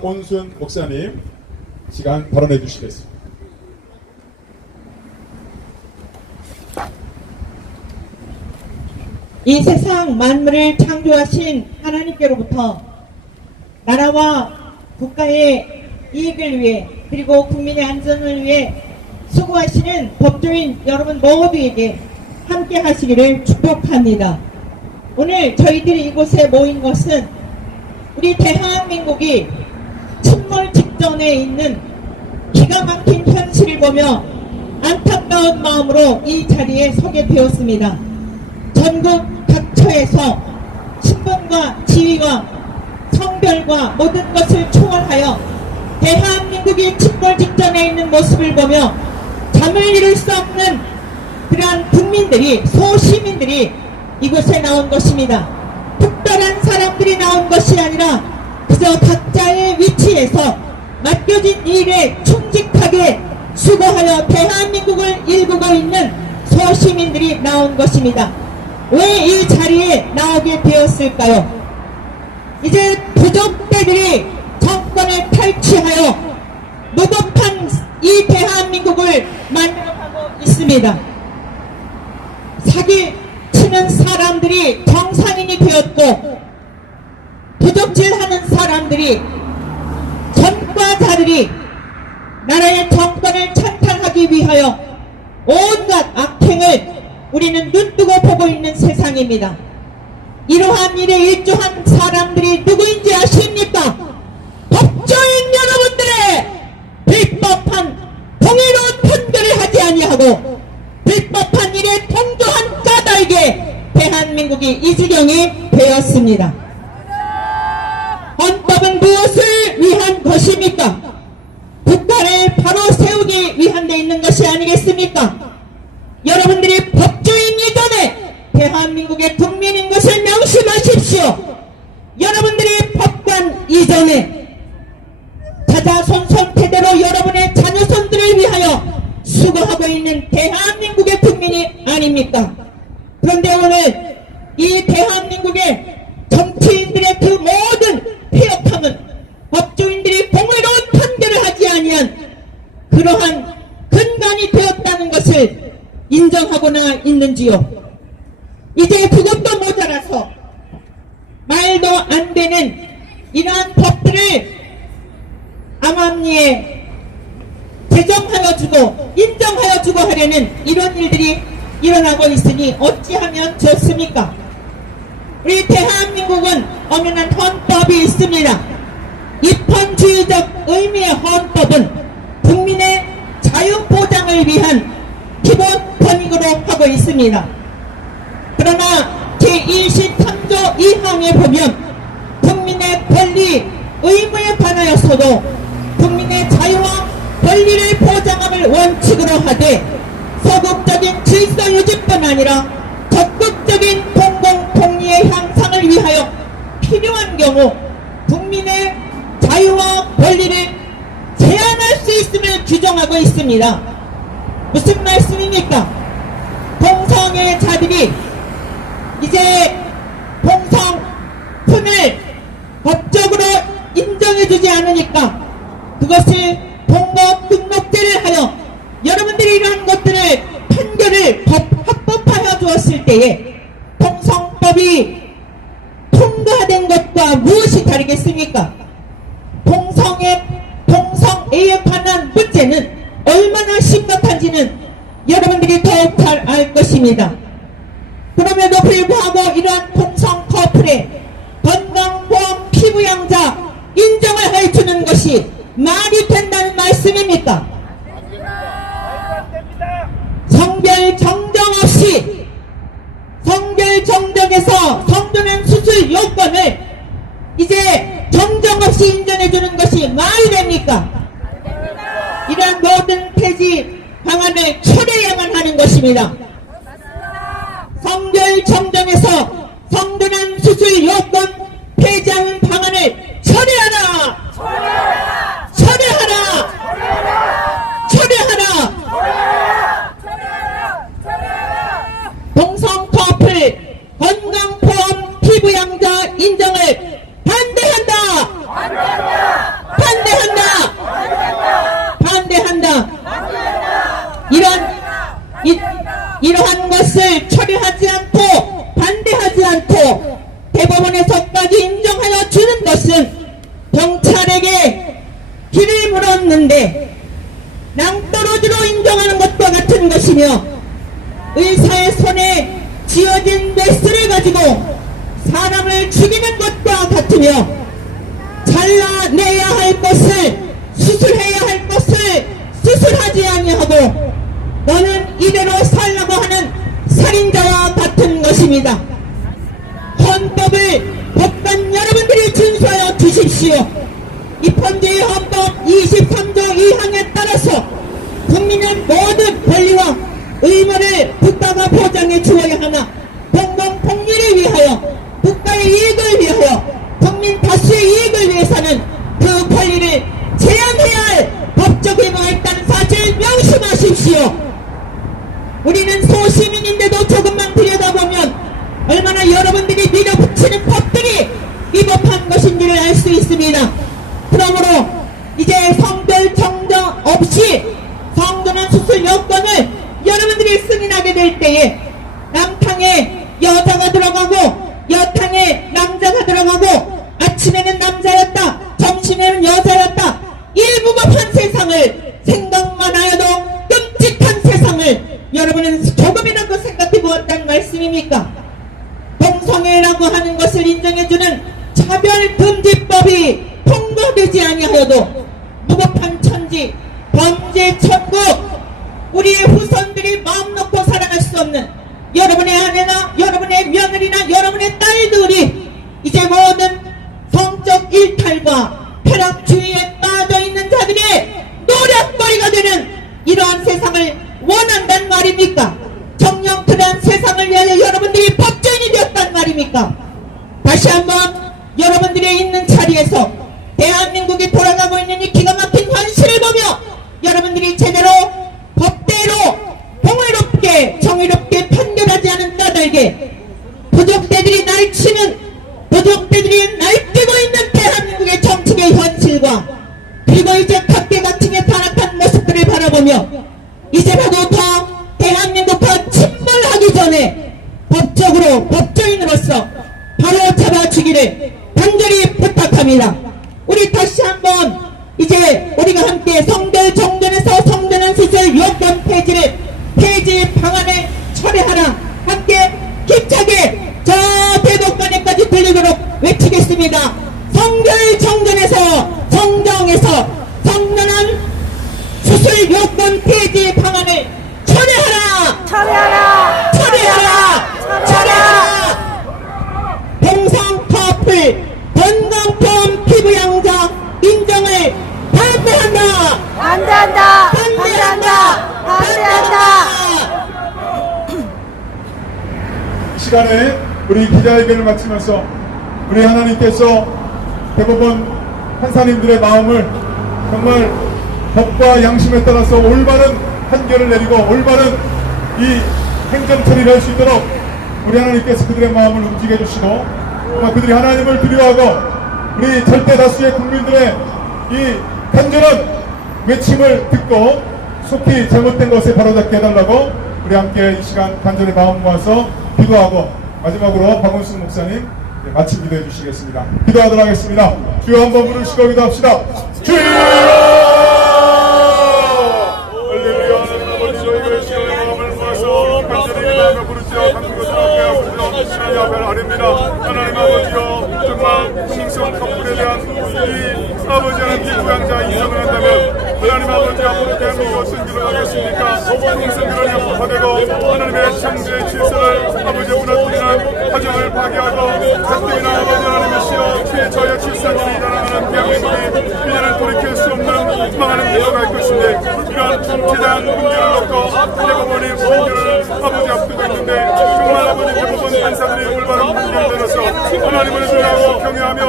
박원순 목사님 시간 발언해 주시겠습니다. 이 세상 만물을 창조하신 하나님께로부터 나라와 국가의 이익을 위해 그리고 국민의 안전을 위해 수고하시는 법조인 여러분 모두에게 함께 하시기를 축복합니다. 오늘 저희들이 이곳에 모인 것은 우리 대한민국이 침몰 직전에 있는 기가 막힌 현실을 보며 안타까운 마음으로 이 자리에 서게 되었습니다. 전국 각처에서 신분과 지위와 성별과 모든 것을 초월하여 대한민국이 침몰 직전에 있는 모습을 보며 잠을 이룰 수 없는 그러한 국민들이, 소시민들이 이곳에 나온 것입니다. 특별한 사람들이 나온 것이 아니라 그저 각자의 위치에서 맡겨진 일에 충직하게 수고하여 대한민국을 일구고 있는 소시민들이 나온 것입니다. 왜 이 자리에 나오게 되었을까요? 이제 부족대들이 정권을 탈취하여 무법한 이 대한민국을 만들어가고 있습니다. 사기치는 사람들이 정상인이 되었고 부적질하는 사람들이 전과자들이 나라의 정권을 찬탈하기 위하여 온갖 악행을 우리는 눈뜨고 보고 있는 세상입니다. 이러한 일에 일조한 사람들이 누구인지 아십니까? 법조인 여러분들의 불법한 공의로운 판결을 하지 아니하고 불법한 일에 동조한 까닭에 대한민국이 이 지경이 되었습니다. 헌법은 무엇을 위한 것입니까? 국가를 바로 세우기 위한 데 있는 것이 아니겠습니까? 여러분들이 법조인 이전에 대한민국의 국민인 것을 명심하십시오. 여러분들이 법관 이전에 자자손손태대로 여러분의 자녀손들을 위하여 수고하고 있는 대한민국의 국민이 아닙니까? 그런데 오늘 이 대한민국의 정치인들의 그 모든 폐역함은 법조인들이 공의로운 판결을 하지 아니한 그러한 근간이 되었다는 것을 인정하고나 있는지요? 이제 그것도 모자라서 말도 안 되는 이러한 법들을 암암리에 제정하여 주고 인정하여 주고 하려는 이런 일들이 일어나고 있으니 어찌하면 좋습니까? 우리 대한민국은 엄연한 헌법이 있습니다. 입헌주의적 의미의 헌법은 국민의 자유보장을 위한 기본 권익으로 하고 있습니다. 그러나 제23조 2항에 보면 국민의 권리, 의무에 관하여서도 국민의 자유와 권리를 보장함을 원칙으로 하되 소극적인 질서 유지뿐 아니라 적극적인 공공통리의 향상을 위하여 필요한 경우 국민의 자유와 권리를 제한할 수 있음을 규정하고 있습니다. 무슨 말씀입니까? 동성애 자들이 이제 동성혼을 법적으로 인정해주지 않으니까 그것을 동거등록제를 하여 여러분들이 이러한 것들을 판결을 합법화해 주었을 때에 동성법이 통과된 것과 무엇이 다르겠습니까? 동성애에 관한 문제는 얼마나 심각한지는 여러분들이 더욱 잘 알 것입니다. 그럼에도 불구하고 이러한 동성 커플의 건강보험 피부양자 인정을 해주는 것이 말이 된다는 말씀입니까? 성별 정정 없이 성별 정정에서 성전환 수술 요건을 이제 정정 없이 인정해주는 것이 말이 됩니까? 이러한 모든 폐지 방안을 철회해야만 하는 것입니다. 성별 정정에서 성전환 수술 요건 폐지하는 방안을 철회하라! 철회하라! 철회하라! 철회하라! 철회하라! 동성 커플 건강보험 피부양자 인정을 반대한다! 반대한다! 없는데 낭떠러지로 인정하는 것과 같은 것이며 의사의 손에 쥐어진 메스를 가지고 사람을 죽이는 것과 같으며 잘라내야 할 것을 수술해야 할 것을 수술하지 아니하고 너는 이대로 살라고 하는 살인자와 같은 것입니다. 헌법을 법관 여러분들이 준수하여 주십시오. 입헌제의 헌법 23조 2항에 따라서 국민은 모든 권리와 의무를 국가가 보장해 주어야 하나 공공복리를 위하여 국가의 이익을 위하여 국민 다수의 이익을 위해서는 그 권리를 제한해야 할 법적 의무가 있다는 사실 명심하십시오. 우리는 소시민인데도 조금만 들여다보면 얼마나 여러분들이 밀어붙이는 법들이 위법한 것인지를 알 수 있습니다. 그러므로 이제 성별 정정 없이 성전환 수술 여건을 여러분들이 승인하게 될 때에 남탕에 여자가 들어가고 여탕에 남자가 들어가고 아침에는 남자였다 점심에는 여자였다 일무법한 세상을 생각만 하여도 끔찍한 세상을 여러분은 조금이라도 생각해 보았다는 말씀입니까? 동성애라고 하는 것을 인정해주는 차별금지법이 통과되지 아니하여도 무법한 천지 범죄 천국 우리의 후손들이 마음 놓고 살아갈 수 없는 여러분의 아내나 여러분의 며느리나 여러분의 딸들이 이제 모든 성적 일탈과 쾌락주의에 빠져있는 자들의 노략거리가 되는 이러한 세상을 원한단 말입니까? 정녕 그러한 세상을 위하여 여러분들이 법조인이 되었단 말입니까? 다시 한번 여러분들이 있는 자리에서 대한민국이 돌아가고 있는 이 기가 막힌 현실을 보며 여러분들이 제대로 법대로 공의롭게 정의롭게 판결하지 않은 까닭에 부족대들이 날치는 부족대들이 날뛰고 있는 대한민국의 정치의 현실과 그리고 이제 각계각층의 타락한 모습들을 바라보며 이제라도 더 대한민국과 침몰하기 전에 법적으로 법조인으로서 바로 잡아주기를 간절히 부탁합니다. 우리 다시 한번 이제 우리가 함께 성별 정전에서 성전환 수술 요건 폐지 방안을 철회하라 함께 힘차게 저 대법관에까지 들리도록 외치겠습니다. 성별 정전에서 성정에서 성전환 수술 요건 폐지 방안을 철회하라! 철회하라! 철회하라! 철회하라! 동성 커플 건강보험 피부양자 인정을 반대한다! 반대한다! 반대한다! 반대한다! 이 시간에 우리 기자회견을 마치면서 우리 하나님께서 대법원 판사님들의 마음을 정말 법과 양심에 따라서 올바른 판결을 내리고 올바른 이 행정 처리를 할 수 있도록 우리 하나님께서 그들의 마음을 움직여 주시고 정말 그들이 하나님을 두려워하고 우리 절대 다수의 국민들의 이 간절한 외침을 듣고 속히 잘못된 것을 바로잡게 해달라고 우리 함께 이 시간 간절히 마음 모아서 기도하고 마지막으로 박원순 목사님 마침 기도해 주시겠습니다. 기도하도록 하겠습니다. 주여 한번 부르시고 기도합시다. 주여! 할렐루야. 하나님 아버지 저희가 시간의 마음을 모아서 간절히 기도하며 부르짖어 강구고 들어가게 하옵소서. 하나님 앞에 아닙니다. 하나님 아버지여 정말 신성 커플에 대한 이 아버지 하나님 부양자 인정을 한다면 하나님 아버지 앞으로 대한민국 어떤 길로 가겠습니까? 동성결혼이 합법화되고 하나님의 창조의 질서를 아버지 무너뜨리는 가정을 파괴하고 가뜩이나 아버지 하나님이시여 저의 출산율이 일어나는 대한민국이 이제는 돌이킬 수 없는 망하는 길로 갈 것인데 이런 대단한 문제를 놓고 대법원이 판결을 아버지 앞두고 있는데 정말 아버지 대법원 판사들이 올바른 판결을 내려서 하나님을 주라고 경외하며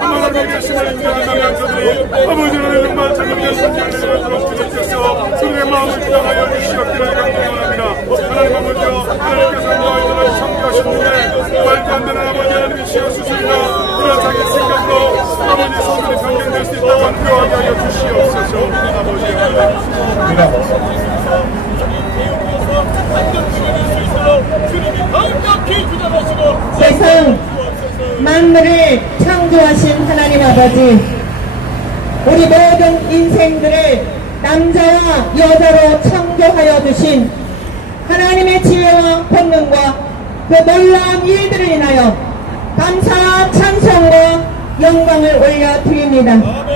하나님의 계심을 인정한다면 그들이 아버지는 정말 잘못된 판결을 내려도록 주님께서 그들의 마음을 기도하여 주시옵기를 간구합니다. 하나님 아버지여 하나님께서 너희들을 창조하셨는데 말도 안 되는 아버지 하나님이시여 수술이나 그런 자기 생각으로 아버지 성들이 변경될 수 있다고 안표하게 하여 주시옵소서. 아버지 하나님 세상 만물을 창조하신 하나님 아버지 우리 모든 인생들을 남자와 여자로 창조하여 주신 하나님의 지혜와 권능과 그 놀라운 일들을 인하여 감사와 찬송과 영광을 올려드립니다.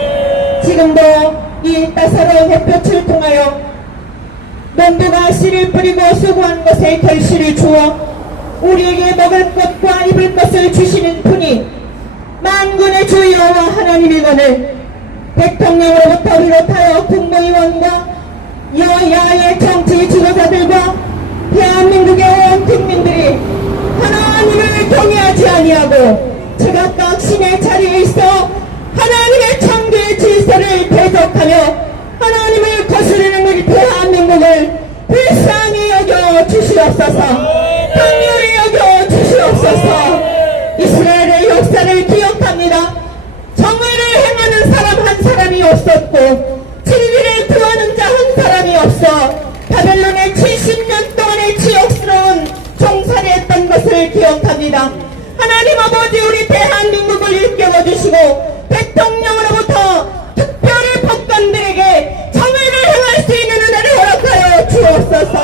지금도 이 따사로운 햇볕을 통하여 농부가 씨를 뿌리고 수고한 것에 결실을 주어 우리에게 먹을 것과 입을 것을 주시는 분이 만군의 주 여호와 하나님이거늘 대통령으로부터 비롯하여 국무위원과 여야의 정치 지도자들과 대한민국의 온 국민들이 하나님을 경외하지 아니하고 제각각 신의 자리에 있어 하나님의 창조의 질서를 대적하며 하나님을 거스르는 우리 대한민국을 불쌍히 여겨 주시옵소서. 강렬히 여겨 주시옵소서. 이스라엘의 역사를 기억합니다. 정의를 행하는 사람 한 사람이 없었고 진리를 구하는 자 한 사람이 없어 바벨론의 70년 동안의 지옥스러운 종살이 했던 것을 기억합니다. 하나님 아버지 우리 대한민국을 일깨워 주시고 대통령으로부터 특별히 법관들에게 정의를 행할 수 있는 은혜를 허락하여 주옵소서.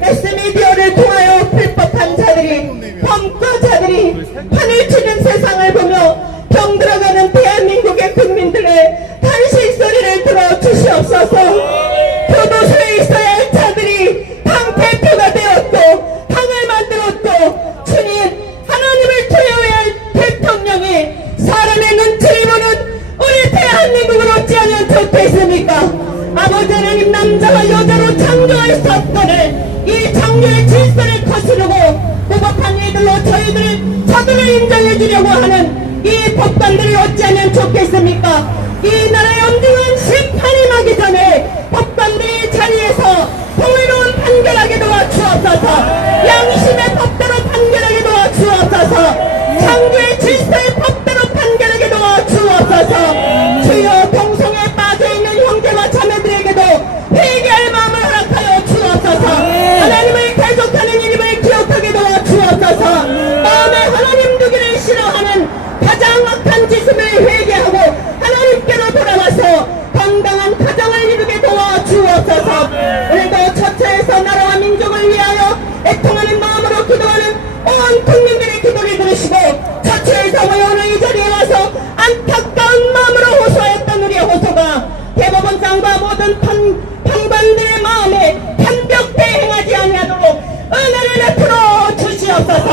매스미디어를 통하여 불법한 자들이 범과자들이 판을 치는 세상을 보며 병들어가는 대한민국의 국민들의 탄식 소리를 들어 주시옵소서. 교도소에 있어야 할 자들이 당대표가 되었고 당을 만들었고 주님 하나님을 두려워해야 할 대통령이 사람의 눈치를 보는 우리 대한민국을 어찌하면 좋겠습니까? 아버지 하나님 남자와 여자로 창조하셨거늘 이 창조의 질서를 거스르고 무법한 이들로 저들을 인정해 주려고 하는 이 법관들이 어찌하면 좋겠습니까? 이 나라의 엄중한 심판이 나기 전에 법관들이 자리에서 공의로운 판결하게 도와주옵소서. 양심의 법대로 판결하게 도와주옵소서. 창조의 질서의 법대로 판결하게 도와주옵소서. 주여 동성에 빠져있는 형제와 자매들에게도 회개할 마음을 허락하여 주옵소서. 하나님을 계속하는 이름을 기억하게 도와주옵소서. 마음에 하나님 두기를 싫어하는 가장 악한 짓을 회개하고 하나님께로 돌아와서 건강한 가정을 이루게 도와주옵소서. 오늘도 처처에서 나라와 민족을 위하여 애통하는 마음으로 기도하는 온 국민들의 기도를 들으시고 처처에서 모여오는 이 자리에 와서 안타까운 마음으로 호소했던 우리의 호소가 대법원장과 모든 판관들의 마음에 편벽대 행하지 아니하도록 은혜를 베풀어 주시옵소서.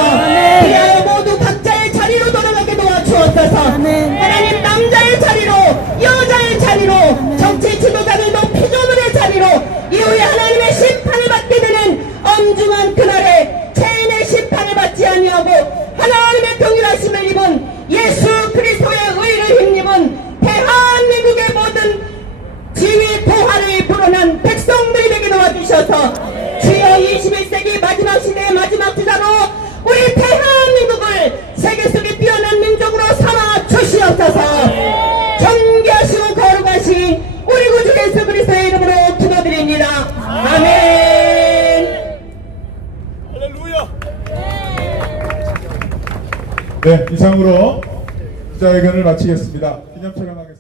그리하여 모두 각자의 자리로 돌아가게 도와주옵소서. 하나님 남자의 자리로 여자의 자리로 정치 지도자들도 피조물의 자리로 이후에 하나님의 심판을 받게 되는 엄중한 그날에 죄인의 심판을 받지 아니하고 하나님의 동일하심을 입은 예수 그리스도의 의를 힘입은 대한민국의 모든 지위 보화를 불어난 백성들이 되게 도와주셔서 주여 21세기 마지막 시대의 마지막 주자로 우리 대한민국을 세계 속에 뛰어난 민족으로 삼아 주시옵소서. 존귀하시고 거룩하신 우리 구주 예수 그리스도의 이름으로 기도드립니다. 아멘. 할렐루야. 네, 이상으로 기자회견을 마치겠습니다. 기념 촬영하겠습니다.